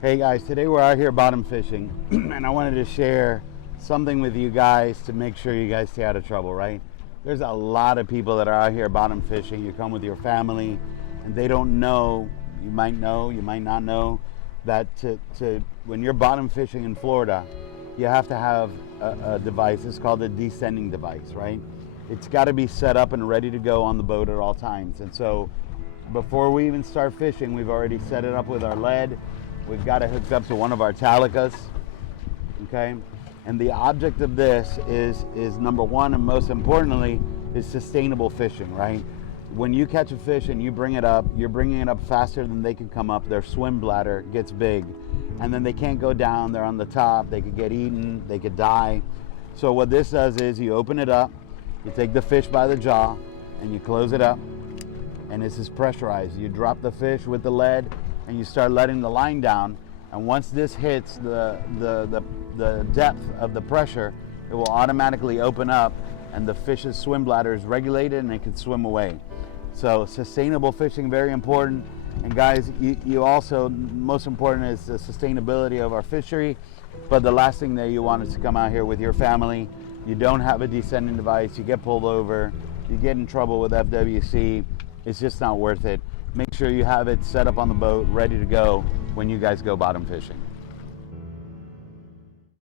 Hey guys, today we're out here bottom fishing and I wanted to share something with you guys to make sure you guys stay out of trouble, right? There's a lot of people that are out here bottom fishing. You come with your family and they don't know, you might not know that when you're bottom fishing in Florida, you have to have a device. It's called a descending device, right? It's got to be set up and ready to go on the boat at all times. And so before we even start fishing, we've already set it up with our lead. We've got it hooked up to one of our talicas, okay? And the object of this is number one, and most importantly, is sustainable fishing, right? When you catch a fish and you bring it up, you're bringing it up faster than they can come up. Their swim bladder gets big, and then they can't go down. They're on the top. They could get eaten. They could die. So what this does is you open it up, you take the fish by the jaw, and you close it up, and this is pressurized. You drop the fish with the lead, and you start letting the line down, and once this hits the depth of the pressure, it will automatically open up and the fish's swim bladder is regulated and it can swim away. So sustainable fishing, very important. And guys, you also, most important is the sustainability of our fishery. But the last thing that you want is to come out here with your family, you don't have a descending device, you get pulled over, you get in trouble with FWC. It's just not worth it. Make sure you have it set up on the boat, ready to go when you guys go bottom fishing.